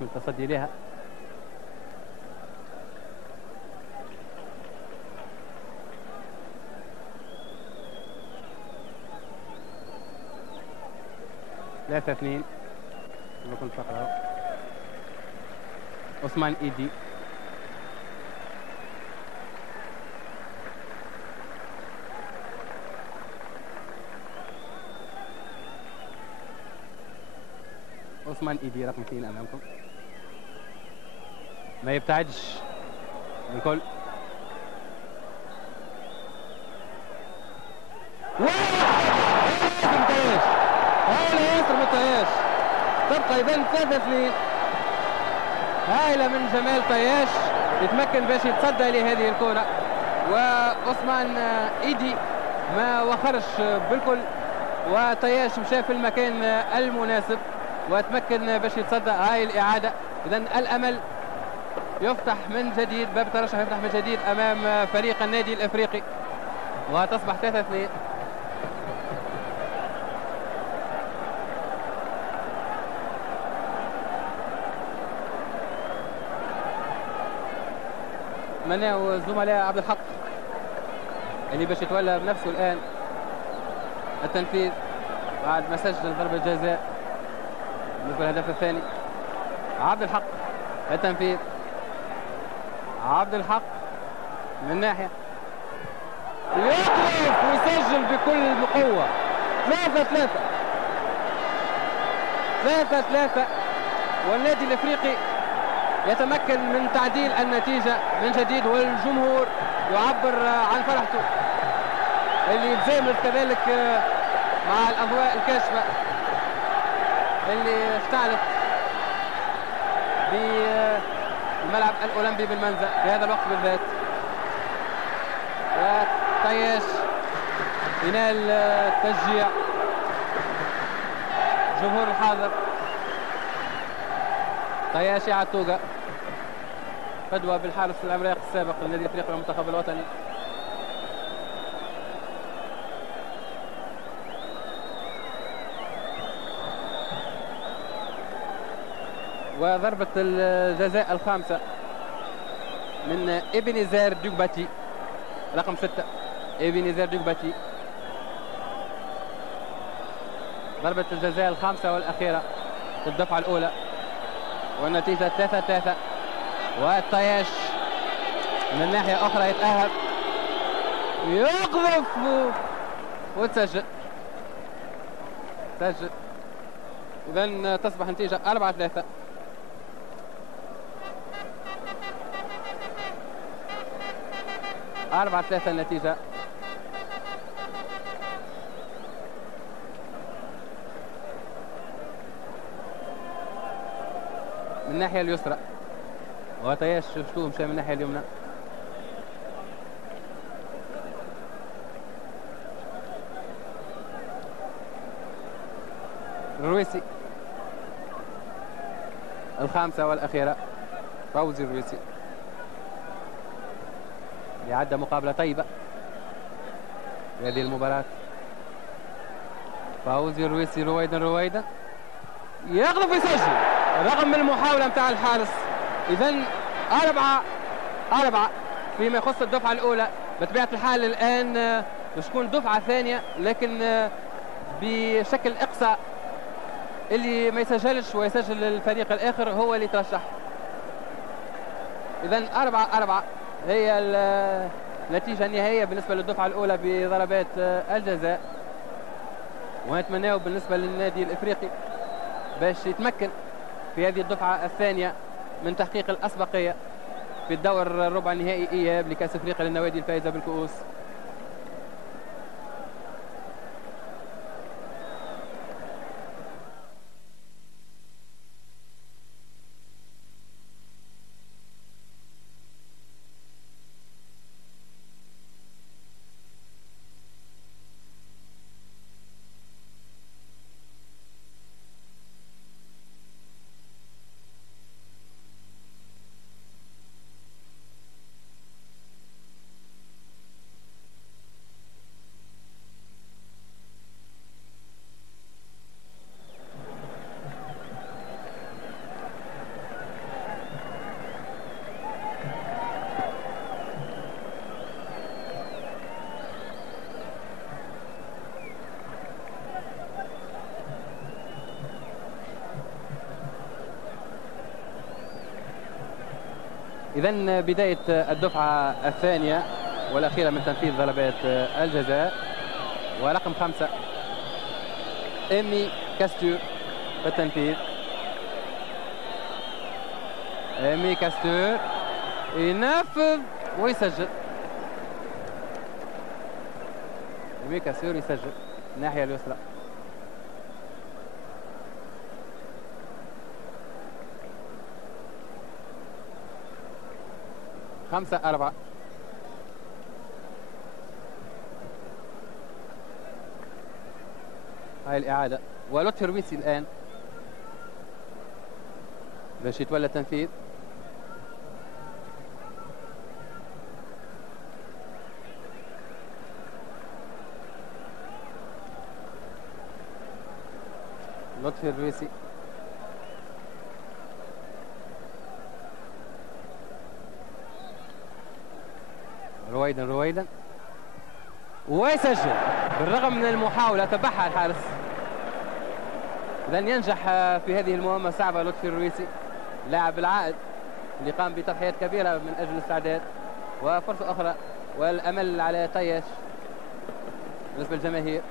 من التصدي لها. ثلاثة اثنين كما كنت تقرأ. عثمان إيدي عثمان إيدي رقم 2 أمامكم، ما يبتعدش الكل. هايلة ياسر مطياش، تبقى إذن 3-2. هايلة من جمال طياش، يتمكن باش يتصدى لهذه الكرة، وعثمان إيدي ما وخرش بالكل، وطياش مشى في المكان المناسب وتمكن باش يتصدى. هاي الإعادة، إذن الأمل يفتح من جديد، باب الترشح يفتح من جديد أمام فريق النادي الأفريقي، وتصبح 3-2. مناو الزملاء عبد الحق اللي باش يتولى بنفسه الآن التنفيذ بعد ما سجل ضربة جزاء في الهدف الثاني. عبد الحق التنفيذ، عبد الحق من ناحية يقف ويسجل بكل قوة. 3-3 والنادي الافريقي يتمكن من تعديل النتيجة من جديد، والجمهور يعبر عن فرحته اللي تزاملت كذلك مع الأضواء الكاشفة اللي اشتعلت بالملعب الأولمبي بالمنزه في هذا الوقت بالذات. وطياش ينال تشجيع جمهور الحاضر. طياش يعد توقع فدوى بالحارس العملاق السابق للنادي الافريقي والمنتخب الوطني. وضربة الجزاء الخامسة من إبنيزير دوغباتي رقم 6. إبنيزير دوغباتي، ضربة الجزاء الخامسة والأخيرة في الدفعة الأولى، والنتيجة 3-3. والطياش من ناحية أخرى يتأهب، يقذف وتسجل، سجل. إذن تصبح نتيجة 4-3. النتيجة. من الناحية اليسرى وطياش شفتوه مشى من الناحية اليمنى. الرويسي الخامسة والأخيرة، فوزي الرويسي يعد مقابلة طيبة في هذه المباراة. فوزي الرويسي رويدا يغلب ويسجل رغم المحاولة متاع الحارس. إذن 4 فيما يخص الدفعة الأولى. بطبيعة الحال الآن تكون دفعة ثانية، لكن بشكل إقصاء اللي ما يسجلش ويسجل الفريق الآخر هو اللي ترشح. إذن 4 هي النتيجة النهائية بالنسبة للدفعة الأولى بضربات الجزاء. ونتمناه بالنسبة للنادي الإفريقي باش يتمكن في هذه الدفعة الثانية من تحقيق الأسبقية في الدور الربع النهائي إياب لكأس أفريقيا للنوادي الفائزة بالكؤوس. إذن بداية الدفعة الثانية والأخيرة من تنفيذ ضربات الجزاء. ورقم 5 إيمي كاستور في التنفيذ. إيمي كاستور ينفذ ويسجل. إيمي كاستور يسجل الناحية اليسرى. 5-4. هاي الإعادة ولطفي رويسي الآن باش يتولى التنفيذ. لطفي الرويسي رويدا ويسجل بالرغم من المحاولة تبعها الحارس. لن ينجح في هذه المهمة الصعبة لطفي الرويسي لاعب العائد اللي قام بتضحيات كبيرة من أجل الاستعداد. وفرصة أخرى والأمل على طياش بالنسبة للجماهير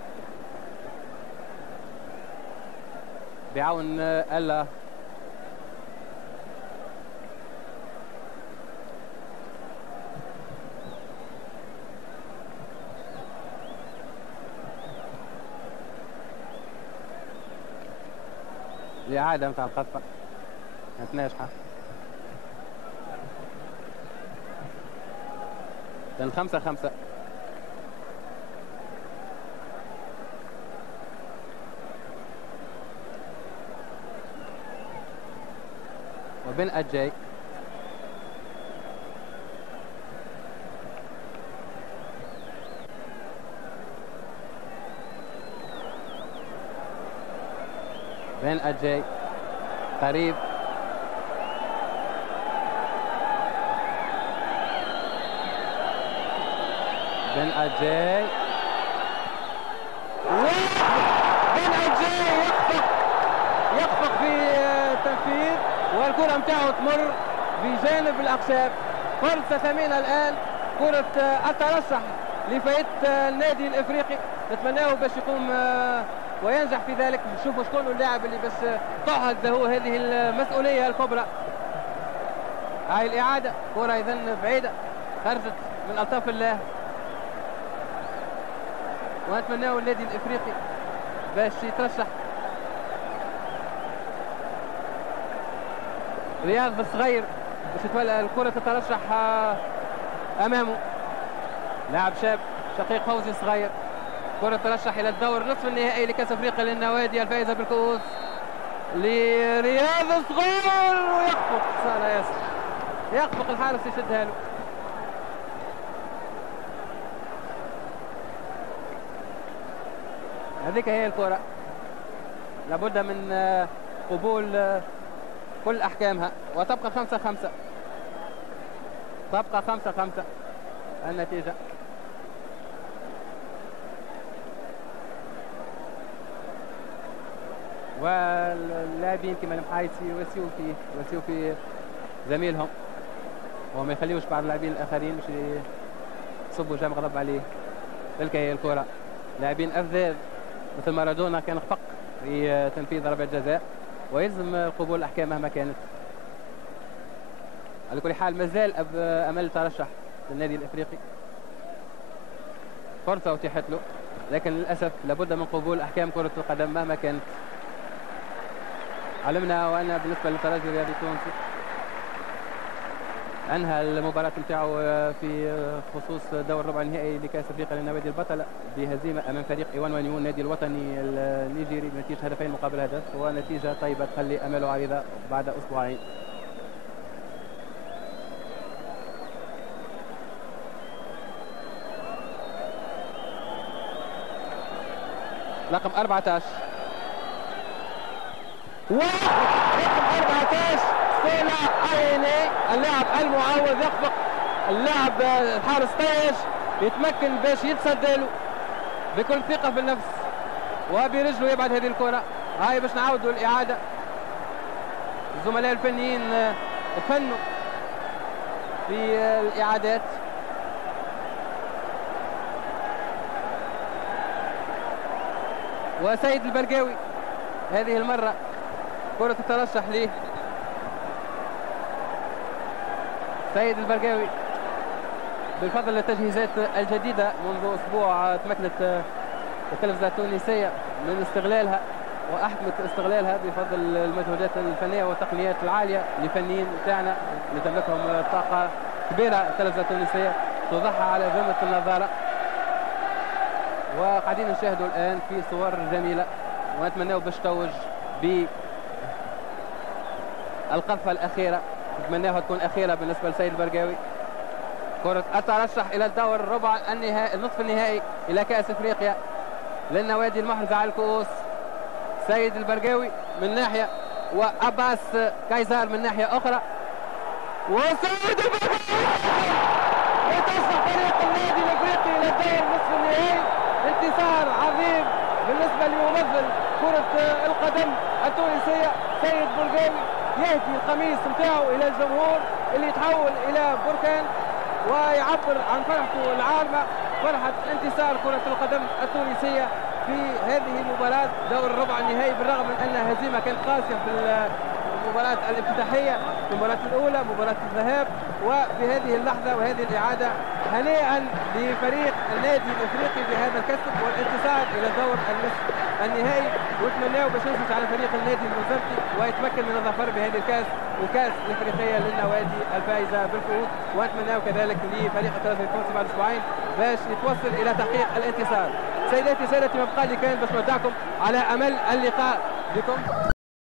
بعون الله. الإعادة متاع الخطة كانت ناجحة. كان 5-5. وبن أجاي بن أجاي قريب بن أجاي بن أجاي يخفق في التنفيذ والكرة متاعه تمر بجانب الأخشاب. فرصة ثمينة الآن كرة الترشح لفائدة النادي الإفريقي. نتمناه باش يقوم وينجح في ذلك. نشوفوا شكون اللاعب اللي بس تعهد له هذه المسؤولية الكبرى. هاي الإعادة كرة إذن بعيدة خرجت من ألطاف الله. ونتمناه النادي الإفريقي باش يترشح. رياض الصغير باش يتولى الكرة تترشح أمامه. لاعب شاب شقيق فوزي الصغير. كرة ترشح إلى الدور نصف النهائي لكأس أفريقيا للنوادي الفائزة بالكؤوس لرياض الصغير. ويخفق صالح ياسر يخفق الحارس يشدها له. هذيك هي الكرة لابد من قبول كل أحكامها. وتبقى 5-5. تبقى 5-5 النتيجة. واللاعبين كما المحايسي وسيو في زميلهم وما يخليوش بعض اللاعبين الآخرين باش يصبوا جام غضب عليه. تلك هي الكرة. لاعبين أفذاذ مثل مارادونا كان خفق في تنفيذ ضربة جزاء ويلزم قبول الأحكام مهما كانت. على كل حال مازال أمل ترشح للنادي الإفريقي. فرصة أتيحت له لكن للأسف لابد من قبول أحكام كرة القدم مهما كانت. علمنا وأن بالنسبة للترجي الرياضي التونسي أنهى المباراة نتاعو في خصوص دور ربع النهائي لكأس أفريقيا للنوادي البطلة بهزيمة أمام فريق إيوان وانيون النادي الوطني النيجيري بنتيجة 2 مقابل هدف. ونتيجة طيبة تخلي أمله عريضة بعد أسبوعين. رقم 14 رقم 14 سولا عيني اللاعب المعوض يخفق اللاعب الحارس طيش يتمكن باش يتصدى له بكل ثقة في النفس وبرجله يبعد هذه الكرة. هاي باش نعاودوا الإعادة. الزملاء الفنيين تفنوا في الإعادات. وسيد البرقاوي هذه المرة كرة تترشح ليه سيد البرقاوي بفضل التجهيزات الجديدة منذ أسبوع. تمكنت التلفزة التونسية من استغلالها وأحكمت استغلالها بفضل المجهودات الفنية والتقنيات العالية لفنيين تاعنا اللي تملكهم طاقة كبيرة. التلفزة التونسية توضعها على ذمة النظارة، وقاعدين نشاهدوا الآن في صور جميلة، ونتمناو باش توج بالقذفة الأخيرة، نتمناها تكون أخيرة بالنسبة لسيد البرقاوي. كرة الترشح إلى الدور ربع النهائي، النصف النهائي إلى كأس إفريقيا للنوادي المحرزة على الكؤوس. سيد البرقاوي من ناحية وعباس كايزار من ناحية أخرى، وسيد البرقاوي يتصل فريق النادي الإفريقي إلى الدور نصف النهائي. انتصار عظيم بالنسبة لممثل كرة القدم التونسية سيد البرقاوي، يهدي القميص نتاعو إلى الجمهور اللي يتحول إلى بركان ويعبر عن فرحته العارمة، فرحة انتصار كرة القدم التونسية في هذه المباراة دور الربع النهائي، بالرغم من أن هزيمة كانت قاسية في المباراة الافتتاحية في المباراة الأولى مباراة الذهاب. وفي هذه اللحظة وهذه الإعادة هنيئا لفريق النادي الإفريقي بهذا الكسب والانتصار إلى دور النصف النهائي، ونتمناه باش يفوز على فريق النادي الموزمبي ويتمكن من الظفر بهذه الكاس الكاس الإفريقية للنوادي الفائزة بالكؤوس. ونتمناه كذلك لفريق الثلاثة التونسي بعد أسبوعين باش يتوصل إلى تحقيق الانتصار. سيداتي سادتي، ما بقى لي كان باش نودعكم على أمل اللقاء بكم.